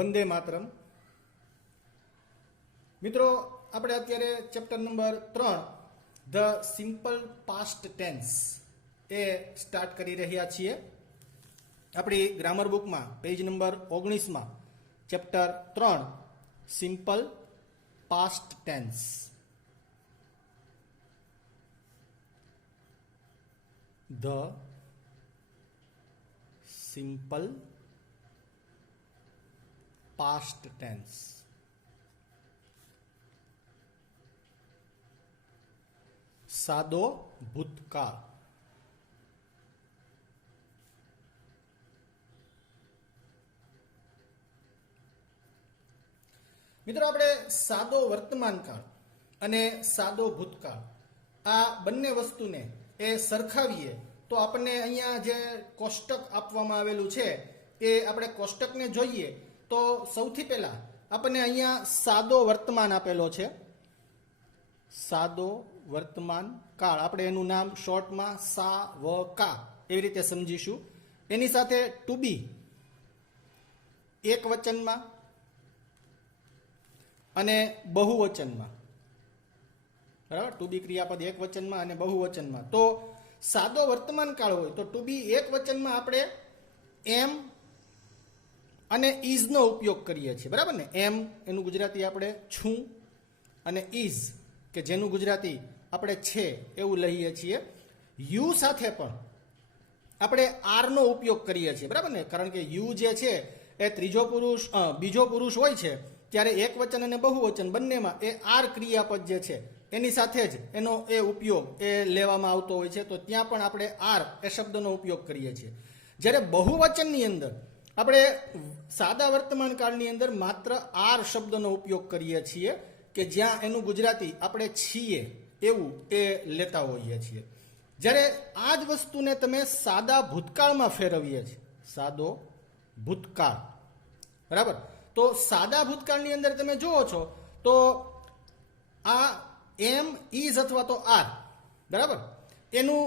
વંદે માતરમ. મિત્રો, આપણે અત્યારે chapter number 3 the simple past tense એ સ્ટાર્ટ કરી રહ્યા છીએ. આપણી ગ્રામર બુકમાં પેજ નંબર 19માં chapter 3 simple past tense. The simple past tense. સાદો ભૂતકાળ. મિત્રો, આપણે સાદો વર્તમાનકાળ અને સાદો ભૂતકાળ આ બંને વસ્તુને એ સરખાવીએ તો આપણને અહીંયા જે કોષ્ટક આપવામાં આવેલું છે એ આપણે કોષ્ટકને જોઈએ તો સૌથી પહેલા આપણને અહીંયા સાદો વર્તમાન આપેલો છે. સાદો વર્તમાન કાળ, આપણે એનું નામ શોર્ટમાં સા વ કા એવી રીતે સમજીશું. એની સાથે ટુ બી એક વચનમાં અને બહુવચનમાં. બરાબર, ટુ બી ક્રિયાપદ એક વચનમાં અને બહુવચનમાં. તો સાદો વર્તમાન કાળ હોય તો ટુ બી એક વચનમાં આપણે એમ અને ઇઝનો ઉપયોગ કરીએ છીએ. બરાબર ને? એમ એનું ગુજરાતી આપણે છું અને ઇઝ કે જેનું ગુજરાતી આપણે છે એવું લઈએ છીએ. યુ સાથે પણ આપણે આરનો ઉપયોગ કરીએ છીએ. બરાબર ને? કારણ કે યુ જે છે એ બીજો પુરુષ હોય છે ત્યારે એક વચન અને બહુવચન બંનેમાં એ આર ક્રિયાપદ જે છે એની સાથે જ એનો એ ઉપયોગ એ લેવામાં આવતો હોય છે. તો ત્યાં પણ આપણે આર એ શબ્દનો ઉપયોગ કરીએ છીએ. જ્યારે બહુવચનની અંદર આપણે સાદા વર્તમાન કાળની અંદર માત્ર આર શબ્દનો ઉપયોગ કરીએ છીએ કે જ્યાં એનું ગુજરાતી આપણે છીએ એવું એ લેતા હોઈએ છીએ. જ્યારે આ જ વસ્તુને તમે સાદા ભૂતકાળમાં ફેરવીએ છીએ, સાદો ભૂતકાળ. બરાબર? તો સાદા ભૂતકાળની અંદર તમે જુઓ છો તો આ એમ, ઇઝ અથવા તો આર, બરાબર, એનું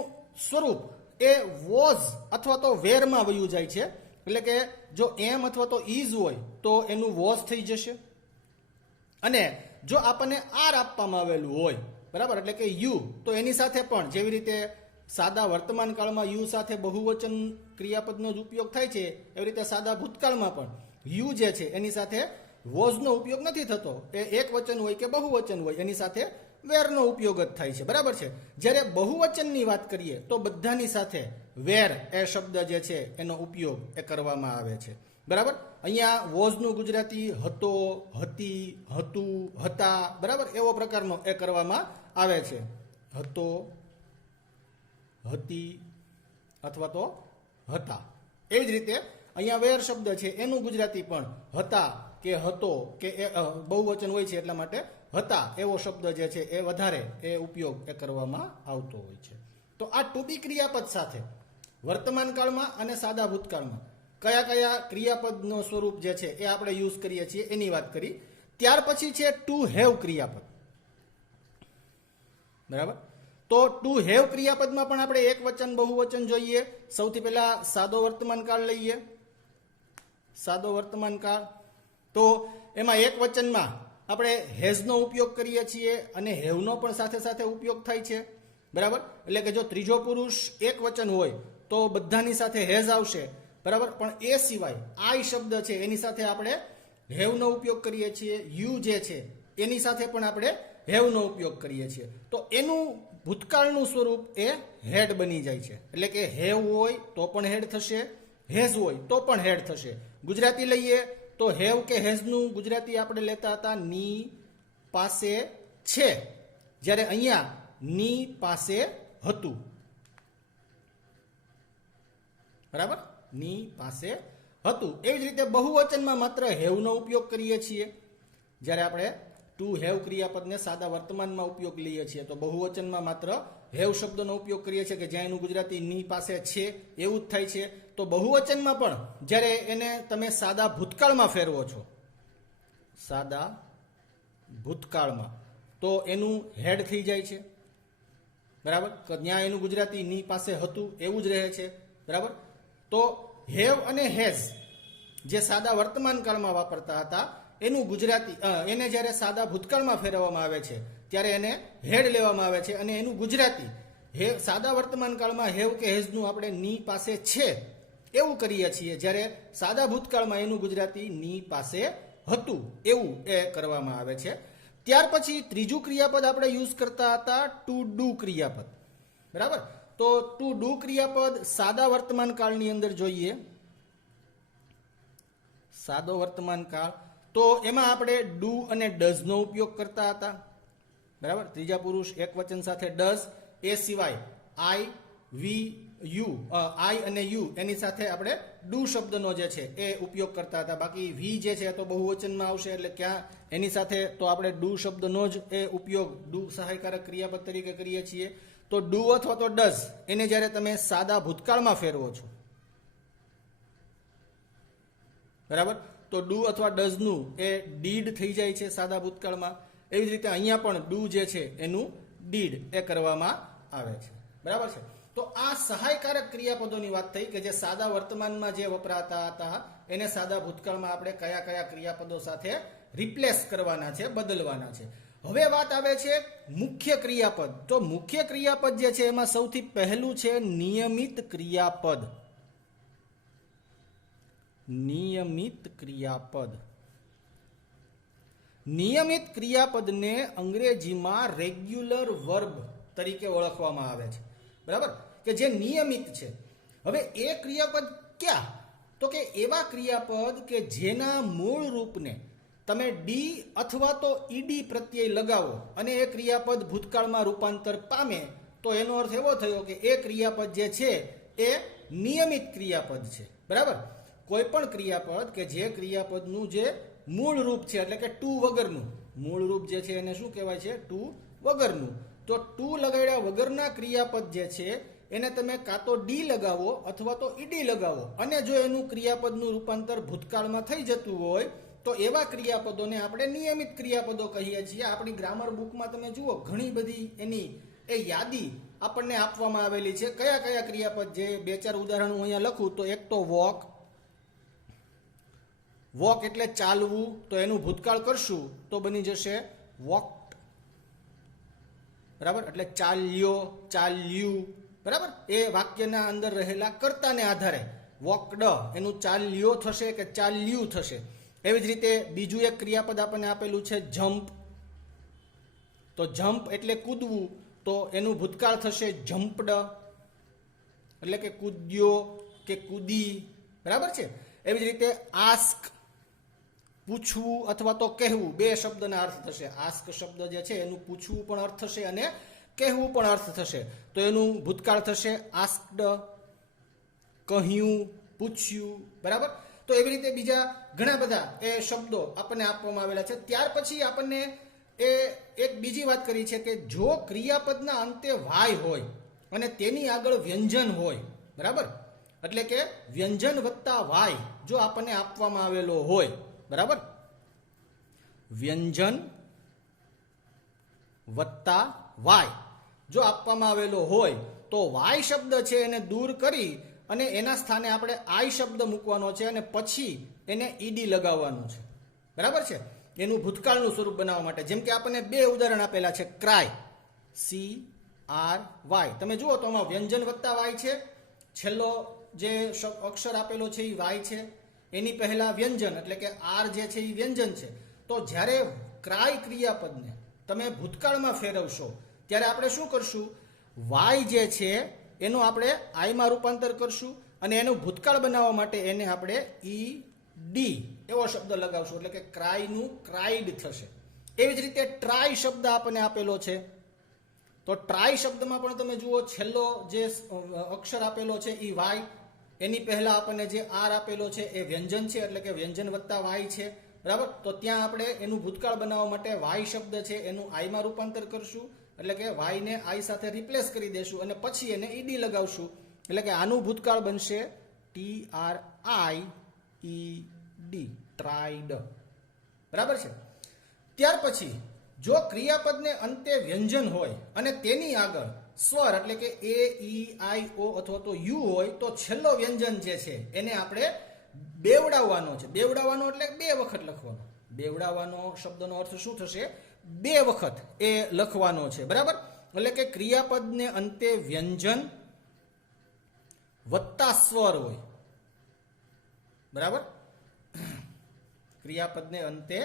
સ્વરૂપ એ વોઝ અથવા તો વેરમાં વયું જાય છે. એટલે કે જો એમ અથવા તો ઇઝ હોય તો એનું વોઝ થઈ જશે. અને જો આપણને આર આપવામાં આવેલું હોય, બરાબર, એટલે કે યુ, તો એની સાથે પણ જેવી રીતે સાદા વર્તમાન કાળમાં યુ સાથે બહુવચન ક્રિયાપદનો જ ઉપયોગ થાય છે એવી રીતે સાદા ભૂતકાળમાં પણ યુ જે છે એની સાથે વોઝનો ઉપયોગ નથી થતો. એ એક વચન હોય કે બહુવચન હોય એની સાથે વેરનો ઉપયોગ જ થાય છે. બરાબર છે? જ્યારે બહુવચનની વાત કરીએ તો બધાની સાથે વેર એ શબ્દ જે છે એનો ઉપયોગ એ કરવામાં આવે છે. બરાબર? અહીંયા વોઝનું ગુજરાતી હતો, હતી, હતું, હતા, બરાબર, એવો પ્રકારનો એ કરવામાં આવે છે. હતો, હતી અથવા તો હતા. એવી જ રીતે અહીંયા વેર શબ્દ છે એનું ગુજરાતી પણ હતા કે હતો કે બહુવચન હોય છે એટલા માટે હતા એવો શબ્દ જે છે એ વધારે એ ઉપયોગ એ કરવામાં આવતો હોય છે. તો આ ટુ બી ક્રિયાપદ સાથે વર્તમાન કાળમાં અને સાદા ભૂતકાળમાં કયા કયા ક્રિયાપદનો સ્વરૂપ જે છે એ આપણે યુઝ કરીએ છીએ એની વાત કરી. ત્યાર પછી છે ટુ હેવ ક્રિયાપદ. બરાબર? તો ટુ હેવ ક્રિયાપદમાં પણ આપણે એક વચન બહુવચન જોઈએ. સૌથી પહેલા સાદો વર્તમાન કાળ લઈએ. સાદો વર્તમાન કાળ, તો એમાં એક વચનમાં આપણે હેઝનો ઉપયોગ કરીએ છીએ અને હેવનો પણ સાથે સાથે ઉપયોગ થાય છે. બરાબર? એટલે કે જો ત્રીજો પુરુષ એક વચન હોય તો બધાની સાથે હેઝ આવશે. બરાબર? પણ એ સિવાય આઈ શબ્દ છે એની સાથે આપણે હેવનો ઉપયોગ કરીએ છીએ. યુ જે છે એની સાથે પણ આપણે હેવનો ઉપયોગ કરીએ છીએ. તો એનું ભૂતકાળનું સ્વરૂપ એ હેડ બની જાય છે. એટલે કે હેવ હોય તો પણ હેડ થશે, હેઝ હોય તો પણ હેડ થશે. ગુજરાતી લઈએ તો હેવ કે હેઝનું ગુજરાતી આપણે લેતા હતા ની પાસે છે, જ્યારે અહીંયા ની પાસે હતું. બરાબર? ની પાસે હતું. એવી જ રીતે બહુવચનમાં માત્ર હેવનો ઉપયોગ કરીએ છીએ. જ્યારે આપણે ટુ હેવ ક્રિયાપદને સાદા વર્તમાનમાં ઉપયોગ લઈએ છીએ તો બહુવચનમાં માત્ર હેવ શબ્દનો ઉપયોગ કરીએ છીએ કે જ્યાં એનું ગુજરાતી ની પાસે છે એવું જ થાય છે. તો બહુવચનમાં પણ જ્યારે એને તમે સાદા ભૂતકાળમાં ફેરવો છો, સાદા ભૂતકાળમાં, તો એનું હેડ થઈ જાય છે. બરાબર? ત્યાં એનું ગુજરાતી ની પાસે હતું એવું જ રહે છે. બરાબર? તો હેવ અને હેઝ જે સાદા વર્તમાન કાળમાં વાપરતા હતા એનું ગુજરાતી એને જ્યારે સાદા ભૂતકાળમાં ફેરવવામાં આવે છે ત્યારે એને હેડ લેવામાં આવે છે અને એનું ગુજરાતી સાદા વર્તમાન કાળમાં હેવ કે હેઝનું આપણે ની પાસે છે એવું કરીએ છીએ, જ્યારે સાદા ભૂતકાળમાં એનું ગુજરાતી ની પાસે હતું એવું એ કરવામાં આવે છે. ત્યાર પછી ત્રીજું ક્રિયાપદ આપણે યુઝ કરતા હતા ટુ ડુ ક્રિયાપદ. બરાબર, તો ટુ ડુ ક્રિયાપદ સાદા વર્તમાન કાળની અંદર જોઈએ, સાદો વર્તમાન કાળ, તો એમાં આપણે ડુ અને ડઝનો ઉપયોગ કરતા હતા. બરાબર, ત્રીજા પુરુષ એક વચન સાથે ડઝ, એ સિવાય આઈ, વી, યુ, આઈ અને યુ એની સાથે આપણે ડુ શબ્દનો જે છે એ ઉપયોગ કરતા હતા. બાકી વી જે છે તો બહુવચનમાં આવશે એટલે ક્યાં એની સાથે તો આપણે ડુ શબ્દનો જ એ ઉપયોગ ડુ સહાયકારક ક્રિયાપદ તરીકે કરીએ છીએ. તો ડુ અથવા તો ડઝ એને જ્યારે તમે સાદા ભૂતકાળમાં ફેરવો છો, બરાબર, તો ડુ અથવા ડઝનું એ ડીડ થઈ જાય છે સાદા ભૂતકાળમાં. એવી જ રીતે અહીંયા પણ ડુ જે છે એનું ડીડ એ કરવામાં આવે છે. બરાબર છે, તો આ સહાયકારક ક્રિયાપદોની વાત થઈ કે જે સાદા વર્તમાનમાં જે વપરાતા હતા એને સાદા ભૂતકાળમાં આપણે કયા કયા ક્રિયાપદો સાથે રિપ્લેસ કરવાના છે, બદલવાના છે. હવે વાત આવે છે મુખ્ય ક્રિયાપદ. તો મુખ્ય ક્રિયાપદ જે છે એમાં સૌથી પહેલું છે નિયમિત ક્રિયાપદ. નિયમિત ક્રિયાપદ. નિયમિત ક્રિયાપદને અંગ્રેજીમાં રેગ્યુલર વર્બ તરીકે ઓળખવામાં આવે છે. બરાબર, કે જે નિયમિત છે. હવે એ ક્રિયાપદ ક્યાં? તો કે એવા ક્રિયાપદ કે જેના મૂળ રૂપને તમે ડી અથવા તો ઈડી પ્રત્યય લગાવો અને એ ક્રિયાપદ ભૂતકાળમાં રૂપાંતર પામે, તો એનો અર્થ એવો થયો કે એ ક્રિયાપદ જે છે એ નિયમિત ક્રિયાપદ છે. બરાબર, કોઈ પણ ક્રિયાપદ કે જે ક્રિયાપદનું જે મૂળ રૂપ છે એટલે કે ટુ વગરનું, મૂળ રૂપ જે છે એને શું કહેવાય છે? ટુ વગરનું. તો ટુ લગાડ્યા વગરના ક્રિયાપદ જે છે એને તમે કાં તો ડી લગાવો અથવા તો ઈડી લગાવો અને જો એનું ક્રિયાપદનું રૂપાંતર ભૂતકાળમાં થઈ જતું હોય તો એવા ક્રિયાપદોને આપણે નિયમિત ક્રિયાપદો કહીએ છીએ. આપણી ગ્રામર બુકમાં તમે જુઓ ઘણી બધી એની એ યાદી આપણને આપવામાં આવેલી છે. કયા કયા ક્રિયાપદ, જે 2-4 ઉદાહરણ હું અહીંયા લખું તો એક તો વોક. વોક એટલે ચાલવું, તો એનું ભૂતકાળ કરશું તો બની જશે વોકડ. બરાબર, એટલે ચાલ્યો, ચાલ્યું. બરાબર, એ વાક્યના અંદર રહેલા કર્તાને આધારે વોકડ એનું ચાલ્યો થશે કે ચાલ્યું થશે. એવી જ રીતે બીજું એક ક્રિયાપદ આપણને આપેલું છે જમ્પ. તો જમ્પ એટલે કૂદવું, તો એનું ભૂતકાળ થશે જમ્પડ, એટલે કે કૂદ્યો કે કૂદી. બરાબર છે. એવી જ રીતે આસ્ક, પૂછવું અથવા તો કહેવું, બે શબ્દના અર્થ થશે. આસ્ક શબ્દ જે છે એનું પૂછવું પણ અર્થ થશે અને કહેવું પણ અર્થ થશે. તો એનું ભૂતકાળ થશે આસ્કડ, કહ્યું, પૂછ્યું. બરાબર, તો એવી રીતે બીજા ઘણા બધા એ શબ્દો આપણને આપવામાં આવેલા છે. ત્યાર પછી આપણને એ એક બીજી વાત કરી છે કે જો ક્રિયાપદના અંતે વાય હોય અને તેની આગળ વ્યંજન હોય, બરાબર, એટલે કે વ્યંજન વત્તા વાય જો આપણને આપવામાં આવેલો હોય, બરાબર, વ્યંજન વત્તા વાય જો આપવામાં આવેલો હોય તો વાય શબ્દ છે એને દૂર કરી અને એના સ્થાને આપણે આઈ શબ્દ મૂકવાનો છે અને પછી એને ઈડી લગાવવાનું છે. બરાબર છે, એનું ભૂતકાળનું સ્વરૂપ બનાવવા માટે. જેમ કે આપણને 2 ઉદાહરણ આપેલા છે. Cry, CRY. તમે જુઓ તો આમાં વ્યંજન વત્તા વાય છે, છેલ્લો જે અક્ષર આપેલો છે એ વાય છે, એની પહેલા વ્યંજન એટલે કે આર જે છે એ વ્યંજન છે. તો જ્યારે ક્રાય ક્રિયાપદને તમે ભૂતકાળમાં ફેરવશો ત્યારે આપણે શું કરશું? વાય જે છે એનું આપણે આઈમાં રૂપાંતર કરશું અને એનું ભૂતકાળ બનાવવા માટે એને આપણે ઈ ડી એવો શબ્દ લગાવશું, એટલે કે ક્રાયનું ક્રાઇડ થશે. એવી જ રીતે ટ્રાય શબ્દ આપણને આપેલો છે. તો ટ્રાય શબ્દમાં પણ તમે જુઓ છેલ્લો જે અક્ષર આપેલો છે એ વાય, એની પહેલા આપણને જે આર આપેલો છે એ વ્યંજન છે એટલે કે વ્યંજન વત્તા વાય છે. બરાબર, તો ત્યાં આપણે એનું ભૂતકાળ બનાવવા માટે વાય શબ્દ છે એનું આઈમાં રૂપાંતર કરશું, એટલે કે વાયને આઈ સાથે રિપ્લેસ કરી દેશું અને પછી એને ઈડી લગાવશું, એટલે કે આનું ભૂતકાળ બનશે TRIED, ટ્રાઇડ. બરાબર છે. ત્યાર પછી જો ક્રિયાપદને અંતે વ્યંજન હોય અને તેની આગળ સ્વર એટલે કે A, E, I, O અથવા તો યુ હોય તો છેલ્લો વ્યંજન જે છે એને આપણે બેવડાવવાનો છે. બેવડાવવાનો એટલે બે વખત લખવાનો. બેવડાવવાનો શબ્દનો અર્થ શું થશે? બે વખત એ લખવાનો છે. બરાબર? એટલે કે ક્રિયાપદને અંતે વ્યંજન વત્તા સ્વર હોય. બરાબર? ક્રિયાપદને અંતે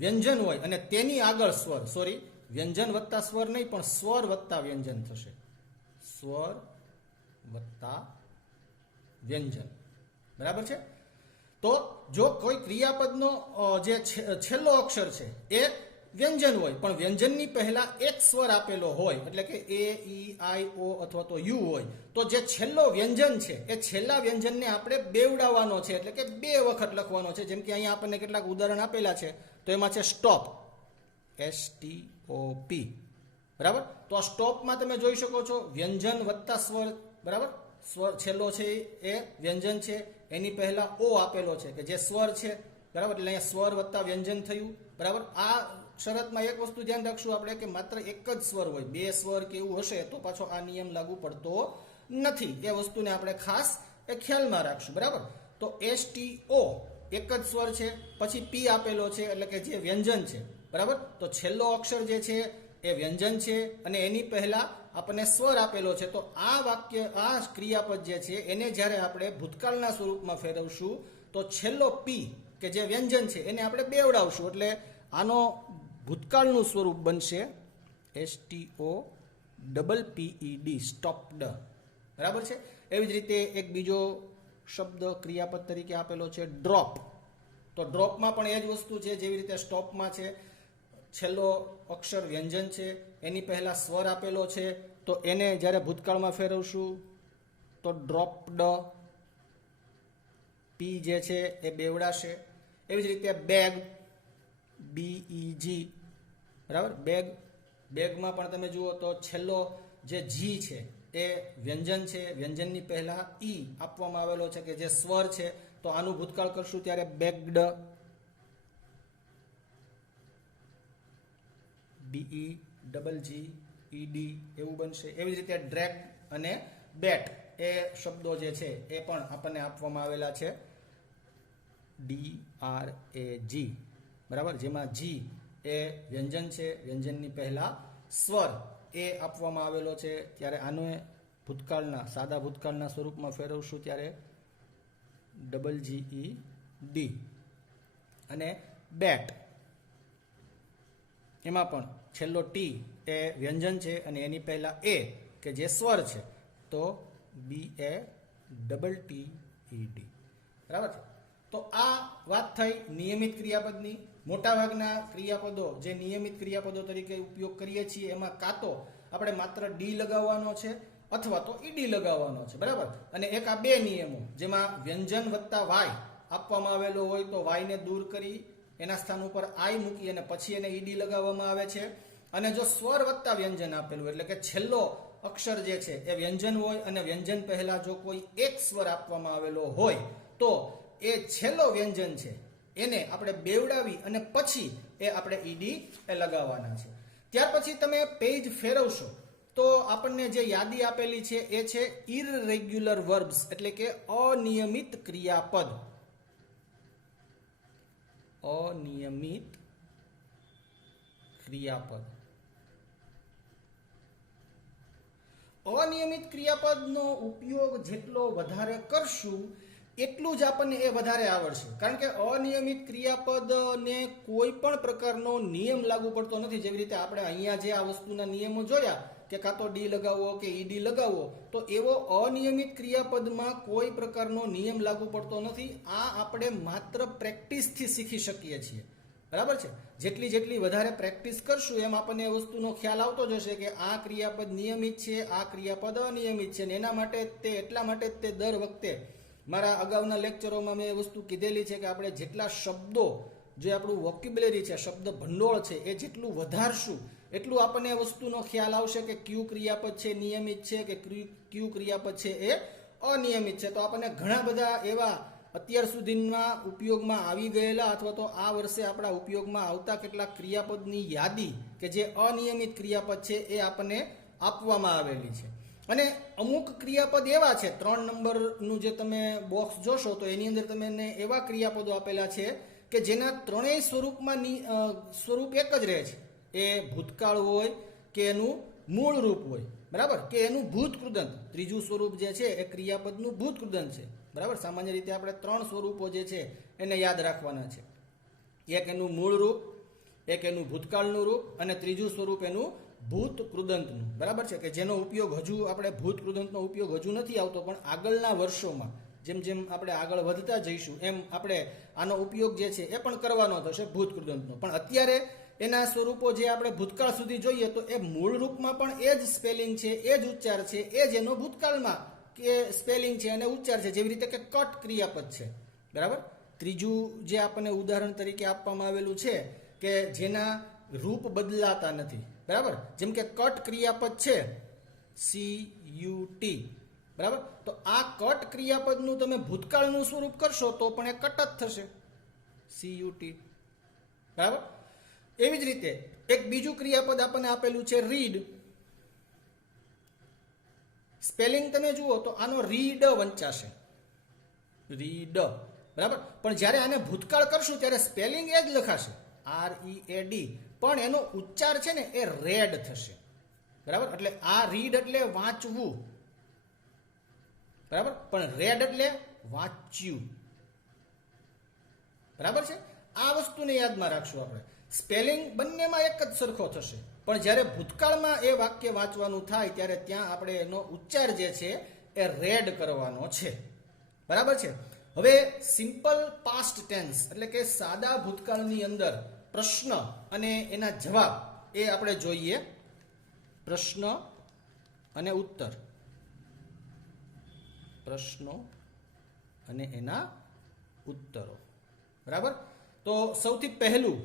વ્યંજન હોય અને તેની આગળ સ્વર, સોરી, વ્યંજન વત્તા સ્વર નહીં, પણ સ્વર વત્તા વ્યંજન થશે. સ્વર વત્તા વ્યંજન. બરાબર છે? તો જો કોઈ ક્રિયાપદનો જે છેલ્લો અક્ષર છે એ વ્યંજન હોય, પણ વ્યંજનની પહેલા એક સ્વર આપેલો હોય, એટલે કે એ, ઈ, આઈ, ઓ અથવા તો યુ હોય, તો જે છેલ્લો વ્યંજન છે એ છેલ્લા વ્યંજનને આપણે બેવડાવવાનો છે, એટલે કે બે વખત લખવાનો છે. જેમ કે અહીંયા આપણને કેટલાક ઉદાહરણ આપેલા છે. તો એમાં છે સ્ટોપ, STOP. બરાબર? તો આ સ્ટોપમાં તમે જોઈ શકો છો વ્યંજન વત્તા સ્વર. બરાબર? સ્વર છેલ્લો છે એ વ્યંજન છે, એની પહેલા ઓ આપેલો છે કે જે સ્વર છે. બરાબર? એટલે અહીંયા સ્વર વત્તા વ્યંજન થયું. બરાબર? આ શરતમાં એક વસ્તુ ધ્યાન રાખશું આપણે કે માત્ર એક જ સ્વર હોય. બે સ્વર કે એવું હશે તો પાછો આ નિયમ લાગુ પડતો નથી. એ વસ્તુને આપણે ખાસ એ ખ્યાલમાં રાખશું. બરાબર? તો STO એક જ સ્વર છે, પછી P આપેલો છે એટલે કે જે વ્યંજન છે. બરાબર? તો છેલ્લો અક્ષર જે છે એ વ્યંજન છે અને એની પહેલા આપણને સ્વર આપેલો છે. તો આ વાક્ય, આ ક્રિયાપદ જે છે એને જ્યારે આપણે ભૂતકાળના સ્વરૂપમાં ફેરવશું તો છેલ્લો P કે જે વ્યંજન છે એને આપણે બેવડાવશું. એટલે આનો ભૂતકાળનું સ્વરૂપ બનશે STOPPED, સ્ટોપ્ડ. બરાબર છે? એવી જ રીતે એક બીજો શબ્દ ક્રિયાપદ તરીકે આપેલો છે ડ્રોપ. તો ડ્રોપમાં પણ એ જ વસ્તુ છે જેવી રીતે સ્ટોપમાં છે. છેલ્લો અક્ષર વ્યંજન છે, એની પહેલા સ્વર આપેલો છે, તો એને જ્યારે ભૂતકાળમાં ફેરવશું તો ડ્રોપ્ડ. પી જે છે એ બેવડાશે. એવી જ રીતે બેગ, BEG. બરાબર? બેગ, બેગમાં પણ તમે જુઓ તો છેલ્લો જે જી છે એ વ્યંજન છે, વ્યંજનની પહેલા ઈ આપવામાં આવેલો છે કે જે સ્વર છે. તો આનું ભૂતકાળ કરશું ત્યારે બેગ્ડ, BEGGED એવું બનશે. એવી જ રીતે ડ્રેગ અને બેટ એ શબ્દો જે છે એ પણ આપણને આપવામાં આવેલા છે DRAG. બરાબર? જેમાં જી એ વ્યંજન છે, વ્યંજનની પહેલા સ્વર એ આપવામાં આવેલો છે. ત્યારે આને ભૂતકાળના, સાદા ભૂતકાળના સ્વરૂપમાં ફેરવશું ત્યારે GGED. અને બેટ, એમાં પણ છેલ્લો ટી એ વ્યંજન છે અને એની પહેલા એ કે જે સ્વર છે, તો BATTED. બરાબર છે? તો આ વાત થઈ નિયમિત ક્રિયાપદની. મોટાભાગના ક્રિયાપદો જે નિયમિત ક્રિયાપદો તરીકે ઉપયોગ કરીએ છીએ એમાં કાં તો આપણે માત્ર ડી લગાવવાનો છે અથવા તો ઈડી લગાવવાનો છે. બરાબર? અને એક આ બે નિયમો જેમાં વ્યંજન વત્તા વાય આપવામાં આવેલો હોય તો વાયને દૂર કરી એના સ્થાન ઉપર આઈ મૂકી અને પછી એને ઈડી લગાવવામાં આવે છે. અને જો સ્વર વત્તા વ્યંજન આપેલું એટલે કે છેલ્લો અક્ષર જે છે એ વ્યંજન હોય અને વ્યંજન પહેલા જો કોઈ એક સ્વર આપવામાં આવેલો હોય તો એ છેલ્લો વ્યંજન છે એને આપણે બેવડાવી અને પછી એ આપણે ઈડી એ લગાવવાના છે. ત્યાર પછી તમે પેજ ફેરવશો તો આપણને જે યાદી આપેલી છે એ છે ઇરરેગ્યુલર વર્બ્સ, એટલે કે અનિયમિત ક્રિયાપદ. અનિયમિત ક્રિયાપદ. અનિયમિત ક્રિયાપદનો ઉપયોગ જેટલો વધારે કરશું એટલું જ આપણને એ વધારે આવડશે. કારણ કે અનિયમિત ક્રિયાપદને કોઈ પણ પ્રકારનો નિયમ લાગુ પડતો નથી. જેવી રીતે આપણે અહીંયા જે આ વસ્તુના નિયમો જોયા કે કાં તો ડી લગાવો કે ઈડી લગાવો, તો એવો અનિયમિત ક્રિયાપદમાં કોઈ પ્રકારનો નિયમ લાગુ પડતો નથી. આ આપણે માત્ર પ્રેક્ટિસથી શીખી શકીએ છીએ. બરાબર છે? જેટલી વધારે પ્રેક્ટિસ કરશું એમ આપણને એ વસ્તુનો ખ્યાલ આવતો જશે કે આ ક્રિયાપદ નિયમિત છે, આ ક્રિયાપદ અનિયમિત છે. અને એના માટે એટલા માટે જ તે દર વખતે મારા અગાઉના લેક્ચરોમાં મેં એ વસ્તુ કીધેલી છે કે આપણે જેટલા શબ્દો, જે આપણું વોકેબ્યુલરી છે, શબ્દ ભંડોળ છે, એ જેટલું વધારશું એટલું આપણને એ વસ્તુનો ખ્યાલ આવશે કે કયું ક્રિયાપદ છે નિયમિત છે કે કયું ક્રિયાપદ છે એ અનિયમિત છે. તો આપણને ઘણા બધા એવા અત્યાર સુધીમાં ઉપયોગમાં આવી ગયેલા અથવા તો આ વર્ષે આપણા ઉપયોગમાં આવતા કેટલાક ક્રિયાપદની યાદી કે જે અનિયમિત ક્રિયાપદ છે એ આપણને આપવામાં આવેલી છે. અને અમુક ક્રિયાપદ એવા છે 3 નંબરનું જે તમે બોક્સ જોશો તો એની અંદર તમને એવા ક્રિયાપદો આપેલા છે કે જેના ત્રણેય સ્વરૂપમાં સ્વરૂપ એક જ રહે છે. એ ભૂતકાળ હોય કે એનું મૂળ રૂપ હોય, બરાબર, કે એનું ભૂતકૃદંત. ત્રીજું સ્વરૂપ જે છે એ ક્રિયાપદનું ભૂતકૃદંત છે, બરાબર. સામાન્ય રીતે આપણે 3 સ્વરૂપો જે છે એને યાદ રાખવાના છે. એક એનું મૂળ રૂપ, એક એનું ભૂતકાળનું રૂપ અને ત્રીજું સ્વરૂપ એનું ભૂતકૃદંતનું, બરાબર છે, કે જેનો ઉપયોગ હજુ આપણે ભૂતકૃદંતનો ઉપયોગ હજુ નથી આવતો, પણ આગળના વર્ષોમાં જેમ જેમ આપણે આગળ વધતા જઈશું એમ આપણે આનો ઉપયોગ જે છે એ પણ કરવાનો થશે ભૂતકૃદંતનો. પણ અત્યારે એના સ્વરૂપો જે આપણે ભૂતકાળ સુધી જોઈએ તો એ મૂળ રૂપમાં પણ એ જ સ્પેલિંગ છે, એ જ ઉચ્ચાર છે, એ જ એનો ભૂતકાળમાં કે સ્પેલિંગ છે અને ઉચ્ચાર છે. જેવી રીતે કે કટ ક્રિયાપદ છે, બરાબર. ત્રીજું જે આપણને ઉદાહરણ તરીકે આપવામાં આવેલું છે કે જેના રૂપ બદલાતા નથી, બરાબર. જેમ કે કટ ક્રિયાપદ છે CUT, બરાબર. તો આ કટ ક્રિયાપદનું તમે ભૂતકાળનું સ્વરૂપ કરશો તો પણ એ કટ જ થશે, CUT, બરાબર. એવી જ રીતે એક બીજું ક્રિયાપદ આપણને આપેલું છે રીડ. સ્પેલિંગ તમે જુઓ તો આનો રીડ વંચાશે, રીડ, બરાબર. પણ જ્યારે આને ભૂતકાળ કરશું ત્યારે સ્પેલિંગ એ જ લખાશે, READ, પણ એનો ઉચ્ચાર છે ને એ રેડ થશે, બરાબર. એટલે આ રીડ એટલે વાંચવું, બરાબર, પણ રેડ એટલે વાંચ્યું, બરાબર છે. આ વસ્તુને યાદમાં રાખશું આપણે. સ્પેલિંગ બંનેમાં એક જ સરખો થશે, પણ જ્યારે ભૂતકાળમાં એ વાક્ય વાંચવાનું થાય ત્યારે ત્યાં આપણે એનો ઉચ્ચાર જે છે એ રેડ કરવાનો છે, બરાબર છે. હવે સિમ્પલ પાસ્ટ ટેન્સ એટલે કે સાદા ભૂતકાળની અંદર પ્રશ્ન અને એના જવાબ એ આપણે જોઈએ. પ્રશ્ન અને ઉત્તર, પ્રશ્નો અને એના ઉત્તરો, બરાબર. તો સૌથી પહેલું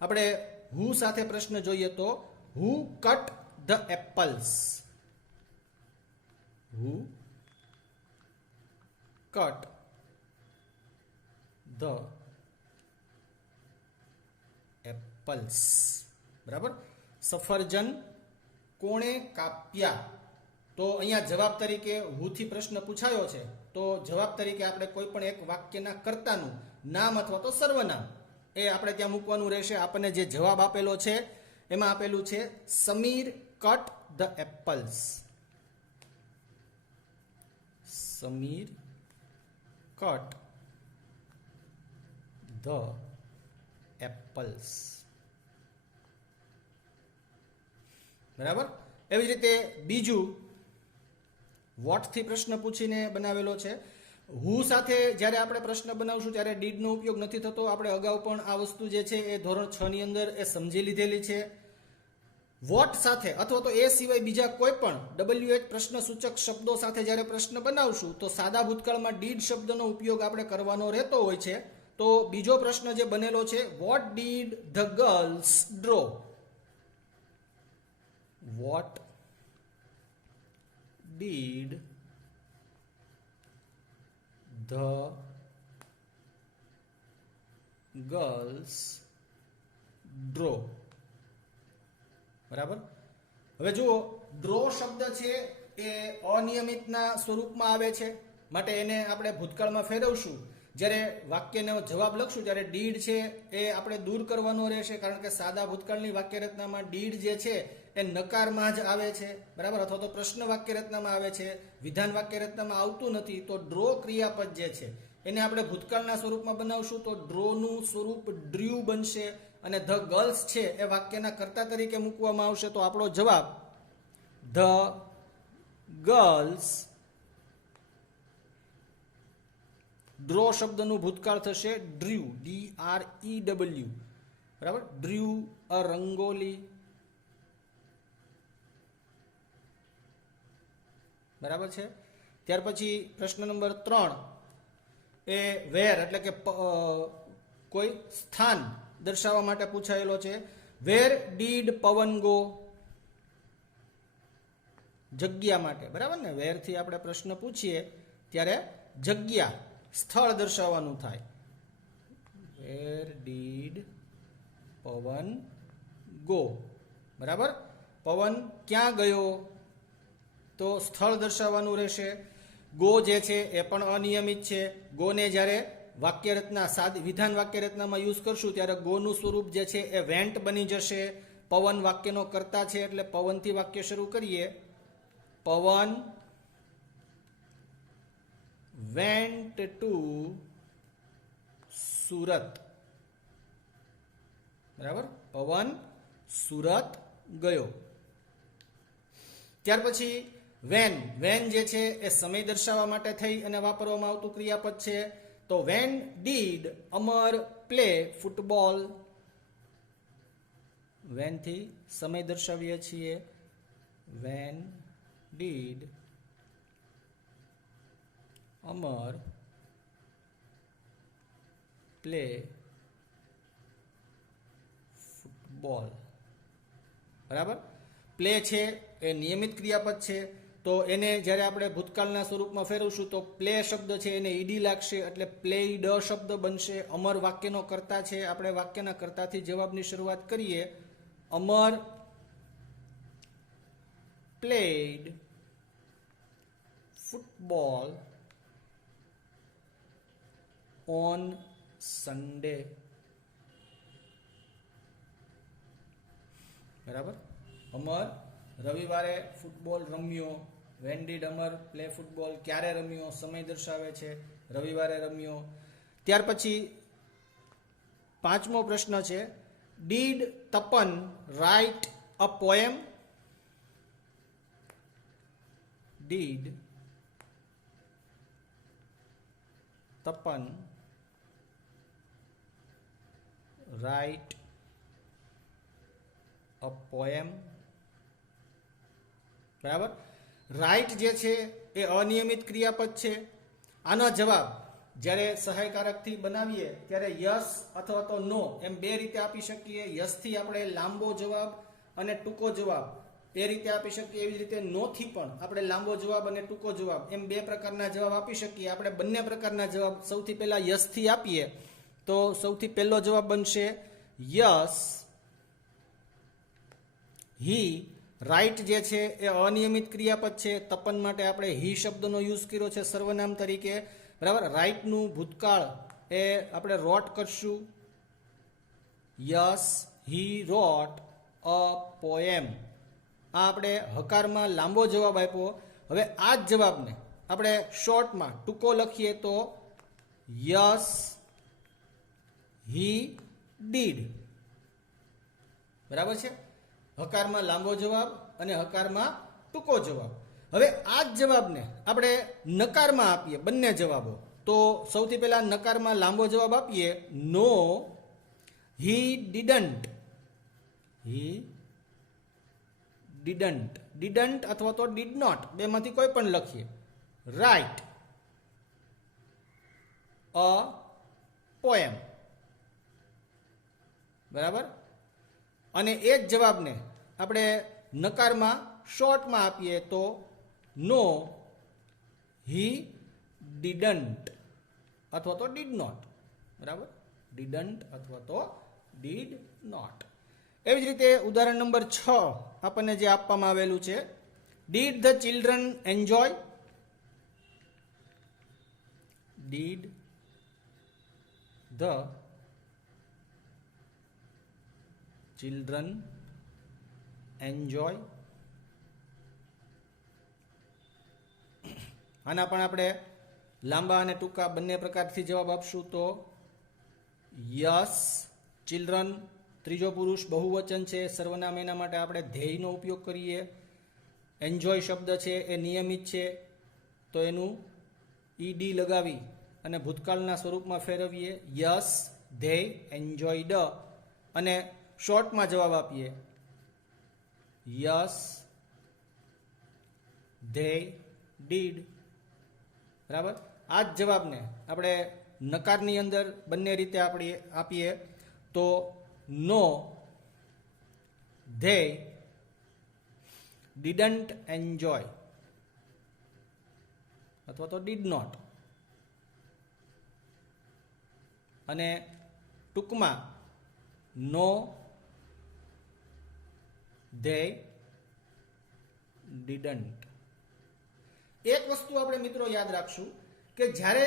આપણે હુ સાથે પ્રશ્ન જોઈએ તો who cut the apples, who cut the apples, બરાબર. સફરજન કોણે કાપ્યા? તો અહીંયા જવાબ તરીકે હુથી પ્રશ્ન પૂછાયો છે તો જવાબ તરીકે આપણે કોઈ પણ એક વાક્યના કર્તાનું નામ અથવા તો સર્વનામ એ આપણે ત્યાં મૂકવાનું રહેશે. આપણને જે જવાબ આપેલો છે એમાં આપેલું છે Sameer cut the apples, Sameer cut the apples, બરાબર. એવી જ રીતે બીજું વોટ થી પ્રશ્ન પૂછીને બનાવેલો છે. હુ સાથે જ્યારે આપણે પ્રશ્ન બનાવશું ત્યારે ડીડ નો ઉપયોગ નથી થતો. આપણે અગાઉ પણ આ વસ્તુ જે છે એ ધોરણ 6 ની અંદર એ સમજી લીધેલી છે. વોટ સાથે અથવા તો એ સિવાય બીજા કોઈ પણ WH પ્રશ્ન સૂચક શબ્દો સાથે જ્યારે પ્રશ્ન બનાવશું તો સાદા ભૂતકાળમાં ડીડ શબ્દનો ઉપયોગ આપણે કરવાનો રહેતો હોય છે. તો બીજો પ્રશ્ન જે બનેલો છે what did the girls draw, what did the girls draw, બરાબર. હવે જુઓ ડ્રો શબ્દ છે એ અનિયમિતના સ્વરૂપમાં આવે છે માટે એને આપણે ભૂતકાળમાં ફેરવશું. જ્યારે વાક્યનો જવાબ લખશું ત્યારે ડીડ છે એ આપણે દૂર કરવાનો રહેશે, કારણ કે સાદા ભૂતકાળની વાક્ય રચનામાં ડીડ જે છે એ નકારમાં જ આવે છે, બરાબર, અથવા તો પ્રશ્ન વાક્ય રચનામાં આવે છે, વિધાન વાક્ય રચનામાં આવતું નથી. તો ડ્રો ક્રિયાપદ જે છે એને આપણે ભૂતકાળના સ્વરૂપમાં બનાવશું તો ડ્રોનું સ્વરૂપ ડ્ર્યુ બનશે અને ધ ગર્લ્સ છે એ વાક્યના કર્તા તરીકે મૂકવામાં આવશે. તો આપણો જવાબ ધ ગર્લ્સ ડ્રો શબ્દનું ભૂતકાળ થશે ડ્ર્યુ, DREW, બરાબર. ડ્ર્યુ અ રંગોલી, બરાબર છે. ત્યાર પછી પ્રશ્ન નંબર 3 એ વેર એટલે કે કોઈ સ્થાન દર્શાવવા માટે પૂછાયેલો છે. વેર ડીડ પવન ગો, જગ્યા માટે, બરાબર ને. વેર થી આપણે પ્રશ્ન પૂછીએ ત્યારે જગ્યા સ્થળ દર્શાવવાનું થાય. વેર ડીડ પવન ગો, બરાબર. પવન ક્યાં ગયો, તો સ્થળ દર્શાવવાનું રહેશે. ગો જે છે એ પણ અનિયમિત છે. ગોને જ્યારે વાક્યરચના વિધાન વાક્યરચનામાં યુઝ કરશું ત્યારે ગોનું સ્વરૂપ જે છે એ વેન્ટ બની જશે. પવન વાક્યનો કર્તા છે એટલે પવનથી વાક્ય શરૂ કરીએ. પવન વેન્ટ ટુ સુરત. બરાબર, પવન સુરત ગયો. ત્યાર પછી વેન જે છે એ સમય દર્શાવવા માટે થઈ અને વાપરવામાં આવતું ક્રિયાપદ છે. તો when did Amar play football. વેનથી સમય દર્શાવીએ છીએ. When did Amar play football. બરાબર, પ્લે છે એ નિયમિત ક્રિયાપદ છે. તો એને જ્યારે આપણે ભૂતકાળના સ્વરૂપમાં ફેરવશું તો પ્લે શબ્દ છે એને ઈડી લાગશે એટલે પ્લેઈડ શબ્દ બનશે. અમર વાક્યનો કર્તા છે. આપણે વાક્યના કર્તાથી જવાબની શરૂઆત કરીએ. અમર પ્લેડ ફૂટબોલ ઓન સન્ડે. બરાબર, અમર રવિવારે ફૂટબોલ રમ્યો. Van did Amar play football, ક્યારે રમ્યો, સમય દર્શાવે છે, રવિવારે રમ્યો. ત્યાર પછી પાંચમો પ્રશ્ન છે, did Tapan right a poem. Did Tapan right a poem. બરાબર, રાઇટ જે છે એ અનિયમિત ક્રિયાપદ છે. આનો જવાબ જ્યારે સહાયકારકથી બનાવીએ ત્યારે યસ અથવા તો નો એમ બે રીતે આપી શકીએ. યસથી આપણે લાંબો જવાબ અને ટૂંકો જવાબ એ રીતે આપી શકીએ. એવી જ રીતે નોથી પણ આપણે લાંબો જવાબ અને ટૂંકો જવાબ એમ બે પ્રકારના જવાબ આપી શકીએ. આપણે બંને પ્રકારના જવાબ સૌથી પહેલા યસથી આપીએ તો સૌથી પહેલો જવાબ બનશે યસ. હી રાઇટ જે છે એ અનિયમિત ક્રિયાપદ છે. તપન માટે આપણે હી શબ્દનો યુઝ કર્યો છે સર્વનામ તરીકે. બરાબર, રાઇટનું ભૂતકાળ એ આપણે રોટ કરશું. Yes he wrote a poem. આ આપણે હકારમાં લાંબો જવાબ આપ્યો. હવે આ જ જવાબને આપણે શોર્ટમાં ટૂંકો લખીએ તો યસ હી ડીડ. બરાબર છે, હકારમાં લાંબો જવાબ અને હકારમાં ટૂંકો જવાબ. હવે આ જ જવાબને આપણે નકારમાં આપીએ, બંને જવાબો. તો સૌથી પહેલા નકારમાં લાંબો જવાબ આપીએ. No he didn't. He didn't. Didn't અથવા તો ડીડ નોટ બેમાંથી કોઈ પણ લખીએ. Write a poem. બરાબર, અને એ જ જવાબને આપણે નકારમાં શોર્ટમાં આપીએ તો નો હી ડીડન્ટ અથવા તો ડીડ નોટ. બરાબર, ડીડન્ટ અથવા તો ડીડ નોટ. એવી જ રીતે ઉદાહરણ નંબર 6 આપણને જે આપવામાં આવેલું છે, did the children enjoy. Did the children enjoy. આના પણ આપણે લાંબા અને ટૂંકા બંને પ્રકારથી જવાબ આપશું. તો યસ ચિલ્ડ્રન ત્રીજો પુરુષ બહુવચન છે, સર્વનામ એના માટે આપણે ધ્યેયનો ઉપયોગ કરીએ. એન્જોય શબ્દ છે એ નિયમિત છે તો એનું ઈડી લગાવી અને ભૂતકાળના સ્વરૂપમાં ફેરવીએ. યસ ધ્યેય એન્જોયડ. અને શોર્ટમાં જવાબ આપીએ. યસ ધ્યેય ડીડ. બરાબર, આ જ જવાબને આપણે નકારની અંદર બંને રીતે આપણે આપીએ તો નો ધ્યેય ડીડન્ટ એન્જોય અથવા તો ડીડ નોટ. અને ટૂંકમાં નો ધ્યેય ડીડન્ટ. એક વસ્તુ આપણે મિત્રો યાદ રાખશું કે જ્યારે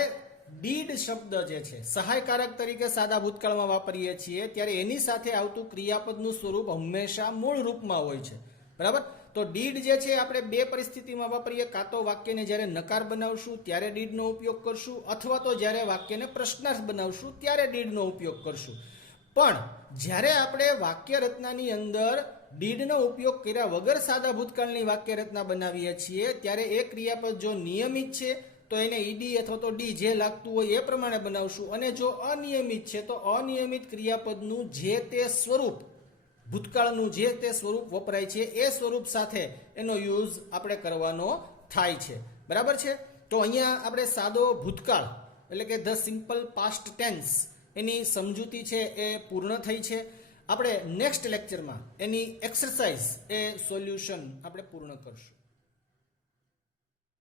ડીડ શબ્દ જે છે સહાયકારક તરીકે સાદા ભૂતકાળમાં વાપરીએ છીએ ત્યારે એની સાથે આવતું ક્રિયાપદનું સ્વરૂપ હંમેશા મૂળ રૂપમાં હોય છે. બરાબર? તો ડીડ જે છે આપણે બે પરિસ્થિતિમાં વાપરીએ, કાં તો વાક્યને જ્યારે નકાર બનાવશું ત્યારે ડીડનો ઉપયોગ કરશું, અથવા તો જ્યારે વાક્યને પ્રશ્નાર્થ બનાવશું ત્યારે ડીડનો ઉપયોગ કરશું. પણ જ્યારે આપણે વાક્ય રચનાની અંદર ડીડનો ઉપયોગ કર્યા વગર સાદા ભૂતકાળની વાક્ય રચના બનાવીએ છીએ ત્યારે એ ક્રિયાપદ જો નિયમિત છે તો એને ઈડી અથવા તો ડી જે લાગતું હોય એ પ્રમાણે બનાવશું, અને જો અનિયમિત છે તો અનિયમિત ક્રિયાપદનું જે તે સ્વરૂપ, ભૂતકાળનું જે તે સ્વરૂપ વપરાય છે એ સ્વરૂપ સાથે એનો યુઝ આપણે કરવાનો થાય છે. બરાબર છે? તો અહીંયા આપણે સાદો ભૂતકાળ એટલે કે ધ સિમ્પલ પાસ્ટ ટેન્સ એની સમજૂતી છે એ પૂર્ણ થઈ છે. આપણે નેક્સ્ટ લેક્ચરમાં એની એક્સરસાઇઝ એ સોલ્યુશન આપણે પૂર્ણ કરશું.